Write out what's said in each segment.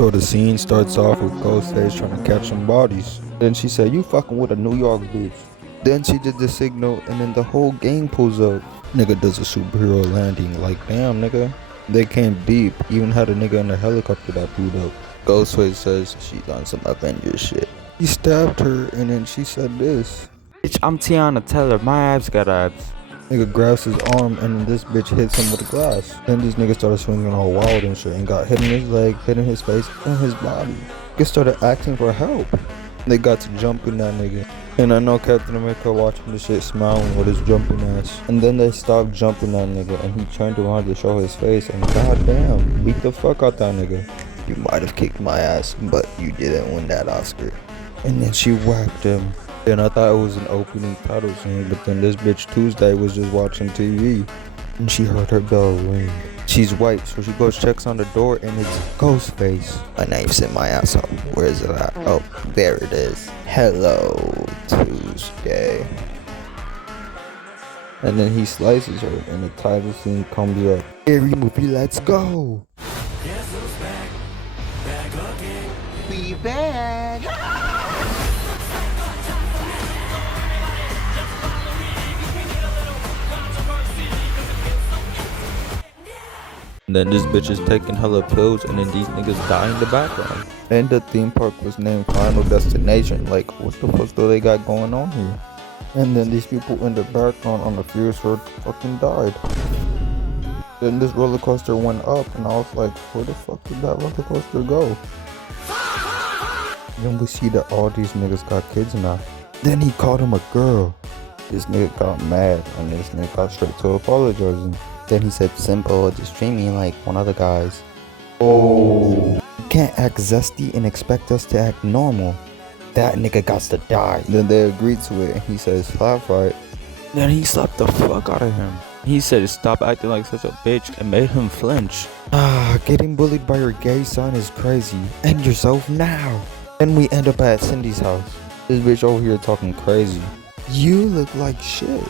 So the scene starts off with Ghostface trying to catch some bodies. Then she said, "You fucking with a New York bitch." Then she did the signal and then the whole gang pulls up. Nigga does a superhero landing like, damn nigga. They came deep, even had a nigga in a helicopter that pulled up. Ghostface says she's on some Avengers shit. He stabbed her and then she said this. Bitch, I'm Tiana Teller. My abs got abs. Nigga grabs his arm and then this bitch hits him with a glass. Then this nigga started swinging all wild and shit and got hit in his leg, hit in his face, and his body. Nigga started asking for help. They got to jumping that nigga. And I know Captain America watching this shit smiling with his jumping ass. And then they stopped jumping that nigga and he turned around to show his face and goddamn, beat the fuck out that nigga. "You might have kicked my ass, but you didn't win that Oscar." And then she whacked him. Then I thought it was an opening title scene, but then this bitch Tuesday was just watching TV and she heard her bell ring. She's white, so she goes checks on the door and it's Ghostface. "My knife's in my asshole. Where is it at? Oh, there it is. Hello, Tuesday." And then he slices her and the title scene comes up. Scarymovie, let's go. Guess who's back? Back again. We back. And then this bitch is taking hella pills and then these niggas die in the background. And the theme park was named Final Destination. Like, what the fuck do they got going on here? And then these people in the background on the Furious Road fucking died. Then this roller coaster went up and I was like, where the fuck did that roller coaster go? Then we see that all these niggas got kids now. Then he called him a girl. This nigga got mad and this nigga got straight to apologizing. Then he said, "Simple, just treat me like one of the guys." Oh. You can't act zesty and expect us to act normal. That nigga got to die. Then they agreed to it and he says, "Slap fight." Then he slapped the fuck out of him. He said, "Stop acting like such a bitch," and made him flinch. Getting bullied by your gay son is crazy. End yourself now. Then we end up at Cindy's house. This bitch over here talking crazy. "You look like shit.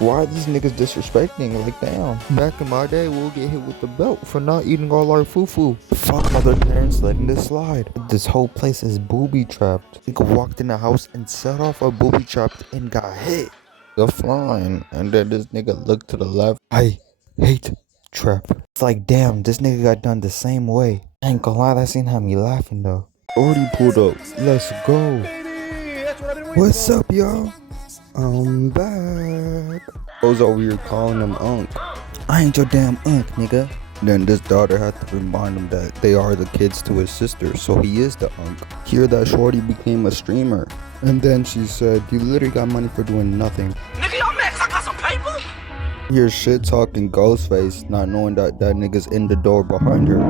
Why are these niggas disrespecting? Like, damn. Back in my day, we'll get hit with the belt for not eating all our foo-foo. Fuck other parents letting this slide. This whole place is booby-trapped." Nigga walked in the house and set off a booby-trap and got hit. The flying. And then this nigga looked to the left. "I hate trap." It's like, damn, this nigga got done the same way. I ain't gonna lie, that scene had me laughing though. Already pulled up. Let's go. What's up, y'all? I'm back. I was over here calling him Unc. "I ain't your damn Unc, nigga." Then this daughter had to remind him that they are the kids to his sister, so he is the Unc. Here that shorty became a streamer. And then she said, "You literally got money for doing nothing." Nigga, y'all max, I got some paper. Here's shit talking Ghostface, not knowing that that nigga's in the door behind her.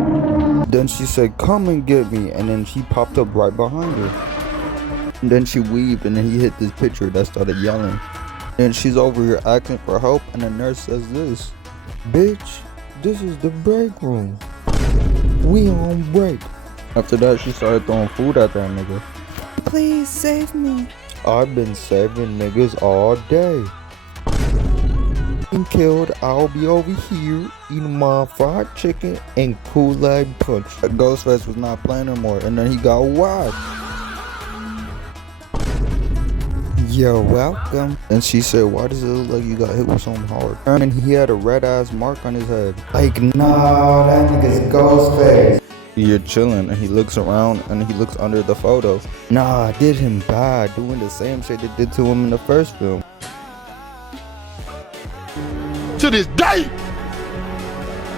Then she said, "Come and get me," and then she popped up right behind her. And then she weaved and then he hit this picture that started yelling. And she's over here asking for help and the nurse says this. "Bitch, this is the break room. We on break." After that she started throwing food at that nigga. "Please save me." "I've been saving niggas all day. Being killed, I'll be over here eating my fried chicken and Kool-Aid punch." Ghostface was not playing no more and then he got whacked. "You're welcome." And she said, "Why does it look like you got hit with something hard?" And he had a red ass mark on his head. Like, nah, that nigga's Ghostface. You're chilling and he looks around and he looks under the photo. Nah, I did him bad, doing the same shit they did to him in the first film. To this day.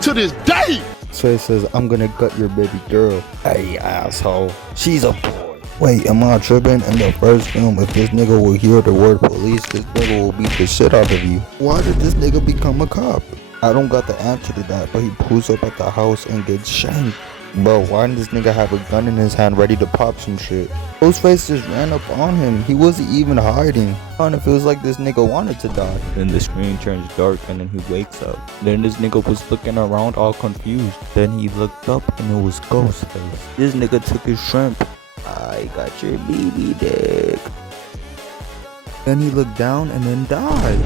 To this day. So he says, "I'm gonna gut your baby girl." Hey, asshole. She's a boy. Wait, am I tripping? In the first film, if this nigga will hear the word police, this nigga will beat the shit out of you. Why did this nigga become a cop? I don't got the answer to that, but he pulls up at the house and gets shanked. Bro, why didn't this nigga have a gun in his hand ready to pop some shit? Ghostface just ran up on him. He wasn't even hiding. It feels like this nigga wanted to die. Then the screen turns dark and then he wakes up. Then this nigga was looking around all confused. Then he looked up and it was Ghostface. This nigga took his shrimp. "I got your baby dick." Then he looked down and then died.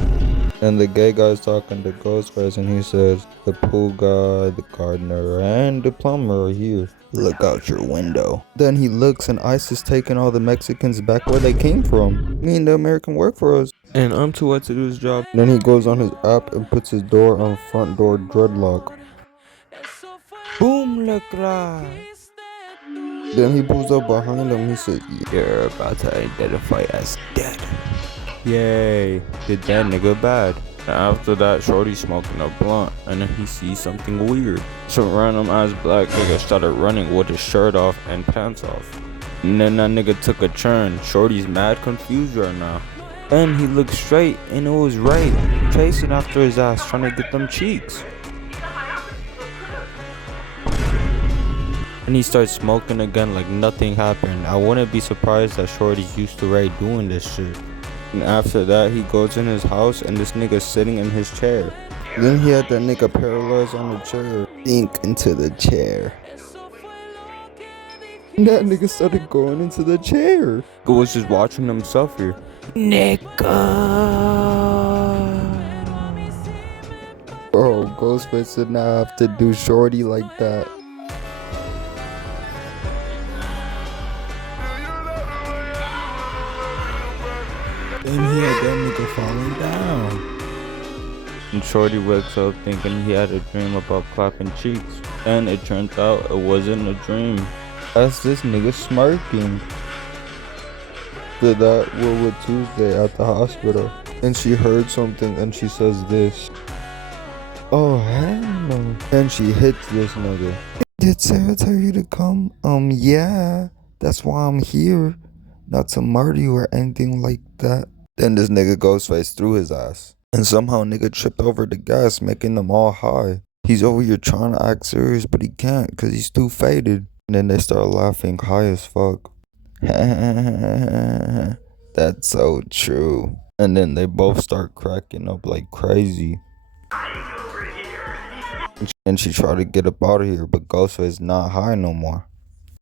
And the gay guy's talking to Ghostface and he says, "The pool guy, the gardener, and the plumber are here." Look out your window. Then he looks and ICE is taking all the Mexicans back where they came from. Me and the American work for us. And I'm too wet to do his job. Then he goes on his app and puts his door on front door dreadlock. Boom, look like. Then he pulls up behind him. He says, You're about to identify as dead. Yay, did that nigga bad. And after that, Shorty smoking a blunt, and then he sees something weird. Some random ass black nigga started running with his shirt off and pants off. And then that nigga took a turn. Shorty's mad confused right now. And he looked straight, and it was right, chasing after his ass, trying to get them cheeks. And he starts smoking again like nothing happened. I wouldn't be surprised that Shorty's used to Ray doing this shit. And after that, he goes in his house and this nigga's sitting in his chair. Then he had that nigga paralyzed on the chair. Think into the chair. And that nigga started going into the chair. He was just watching himself here. Bro, Ghostface did not have to do Shorty like that. And he had that nigga falling down. And Shorty wakes up thinking he had a dream about clapping cheeks. And it turns out it wasn't a dream. That's this nigga smirking. After that, we're with Tuesday at the hospital. And she heard something and she says this. Oh, hell no. And she hits this nigga. Did Sarah tell you to come? Yeah. That's why I'm here. Not to murder you or anything like that. Then this nigga Ghostface threw his ass. And somehow nigga tripped over the gas, making them all high. He's over here trying to act serious, but he can't because he's too faded. And then they start laughing high as fuck. That's so true. And then they both start cracking up like crazy. And she tried to get up out of here, but Ghostface not high no more.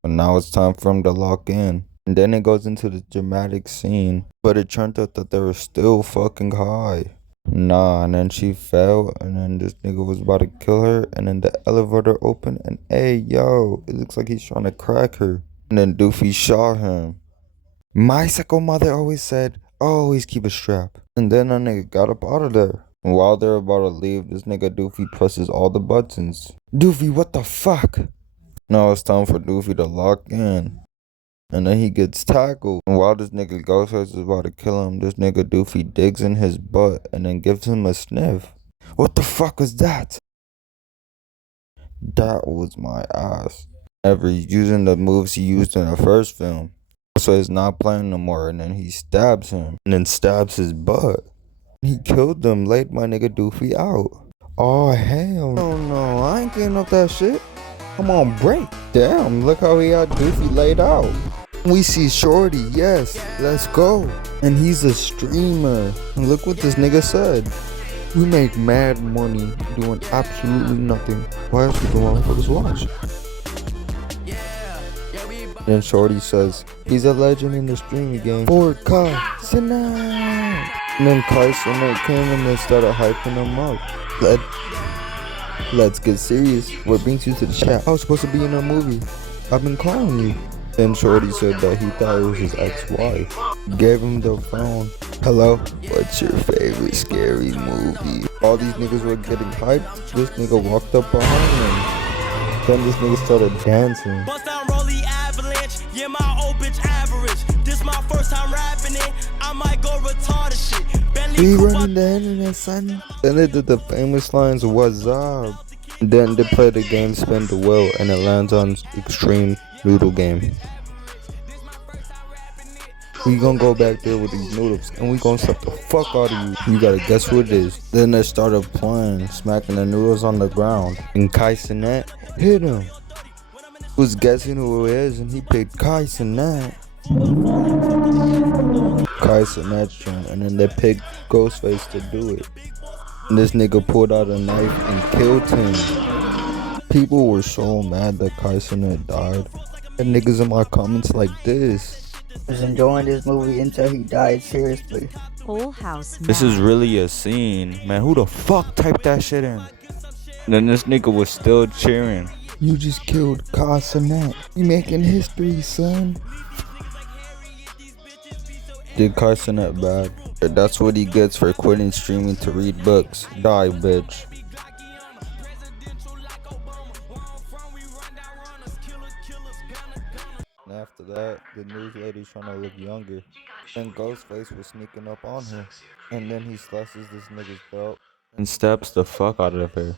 But now it's time for him to lock in. And then it goes into the dramatic scene. But it turned out that they were still fucking high. Nah, and then she fell, and then this nigga was about to kill her, and then the elevator opened, and hey, yo, it looks like he's trying to crack her. And then Doofy shot him. My psycho mother always said, always keep a strap. And then that nigga got up out of there. And while they're about to leave, this nigga Doofy presses all the buttons. Doofy, what the fuck? Now it's time for Doofy to lock in. And then he gets tackled. And while this nigga Ghostface is about to kill him, this nigga Doofy digs in his butt and then gives him a sniff. What the fuck was that? That was my ass. Ever using the moves he used in the first film. So he's not playing no more, and then he stabs him. And then stabs his butt. He killed them, laid my nigga Doofy out. Oh hell no, I ain't getting up that shit. I'm on break. Damn, look how he had Doofy laid out. We see Shorty, yes, let's go. And he's a streamer. And look what this nigga said. We make mad money doing absolutely nothing. Why else we doing for this watch? Then Shorty says, he's a legend in the streaming game. For Kai Cenat. And then Kai Cenat came and they started hyping him up. Let's get serious. What brings you to the chat? I was supposed to be in a movie. I've been calling you. Then Shorty said that he thought it was his ex-wife. Gave him the phone. Hello? What's your favorite scary movie? All these niggas were getting hyped. This nigga walked up behind him. Then this nigga started dancing. Bust down Rolly Avalanche, yeah, my old bitch average. This my first time rapping it, I might go retarded shit. Bentley We Cooper. running the internet, son. Then they did the famous lines, what's up? Then they play the game Spin the Wheel, and it lands on Extreme Noodle Game. We gonna go back there with these noodles, and we gonna slap the fuck out of you. You gotta guess who it is. Then they started playing, smacking the noodles on the ground. And Kai Cenat hit him. Was guessing who it is, and he picked Kai Cenat. Kai Cenat's turn, and then they picked Ghostface to do it. And this nigga pulled out a knife and killed him. People were so mad that Kai Cenat died. And niggas in my comments like this. Was enjoying this movie until he died, seriously. Whole house This is really a scene. Man, who the fuck typed that shit in? Then this nigga was still cheering. You just killed Casanet. You making history, son. Did Casanet bad? That's what he gets for quitting streaming to read books. Die, bitch. And after that, the news lady's trying to look younger. And Ghostface was sneaking up on her. And then he slices this nigga's throat And stabs the fuck out of her.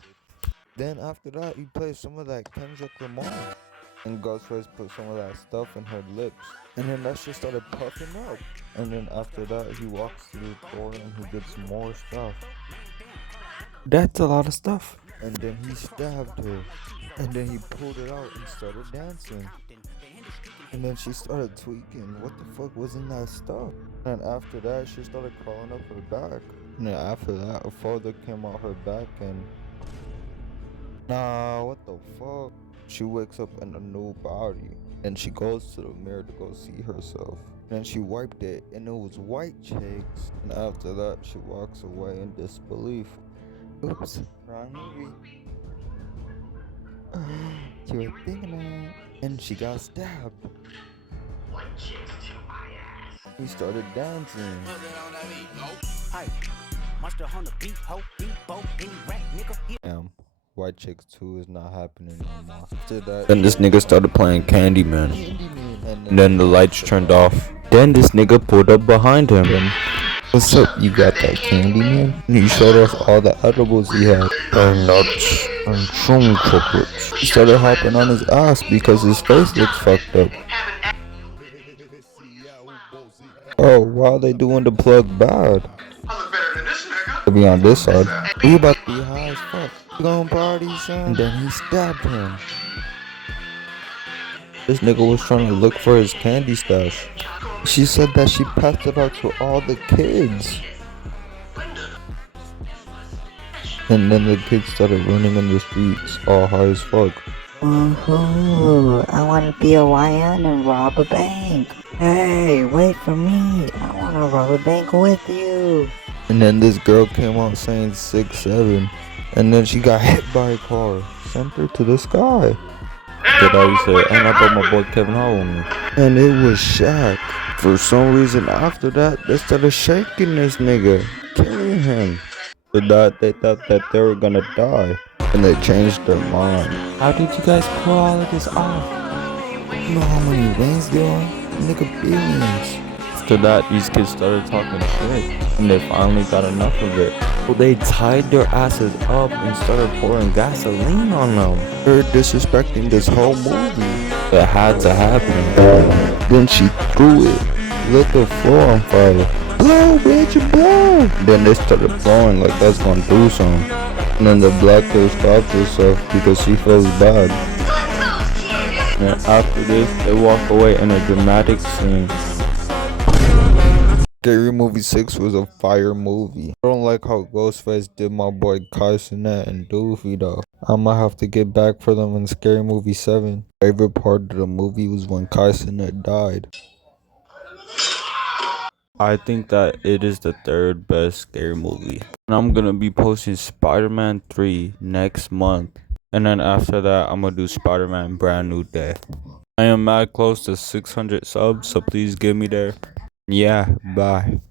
Then after that, he plays some of that Kendrick Lamar. And Ghostface put some of that stuff in her lips. And then that shit started puffing up. And then after that, he walks through the door and he gets more stuff. That's a lot of stuff. And then he stabbed her. And then he pulled it out and started dancing. And then she started tweaking. What the fuck was in that stuff? And after that, she started crawling up her back. And then after that, a father came out her back and... Nah, what the fuck? She wakes up in a new body. And she goes to the mirror to go see herself. And she wiped it and it was white chicks. And after that, she walks away in disbelief. Oops, wrong movie. You were thinking that. And she got stabbed. He started dancing. Damn, White Chicks 2 is not happening no more. After that, Then this nigga started playing Candyman. and And then the lights turned off. Then this nigga pulled up behind him. And what's up? You got that candy, man? And he showed us all the edibles he had. And nuts and some chocolates. He started hopping on his ass because his face looks fucked up. Oh, why are they doing the plug bad? To be on this side. We about to be high as fuck. We gon' party, son. And then he stabbed him. This nigga was trying to look for his candy stash. She said that she passed it out to all the kids. And then the kids started running in the streets, all high as fuck. Ooh, I want to be a YN and rob a bank. Hey, wait for me. I want to rob a bank with you. And then this girl came out saying 6'7", and then she got hit by a car, sent her to the sky. Did I say, and I brought my boy Kevin Hall with me. And it was Shaq. For some reason after that, they started shaking this nigga, killing him. For that, they thought that they were gonna die. And they changed their mind. How did you guys pull all of this off? You know how many wings there are? Nigga, billions. After that, these kids started talking shit. And they finally got enough of it. So they tied their asses up and started pouring gasoline on them. They're disrespecting this whole movie. It had to happen. Then she threw it, lit the floor on fire. Blow, bitch, blow! Then they started blowing like that's gonna do something. And then the black girl stopped herself because she feels bad. And after this, they walk away in a dramatic scene. Scarymovie 6 was a fire movie. I don't like how Ghostface did my boy Carsonet and Doofy though. I might have to get back for them in Scarymovie 7. Favorite part of the movie was when Carsonet died. I think that it is the third best scary movie. And I'm gonna be posting Spider-Man 3 next month. And then after that, I'm gonna do Spider-Man Brand New Day. I am mad close to 600 subs, so please give me there. Yeah, bye.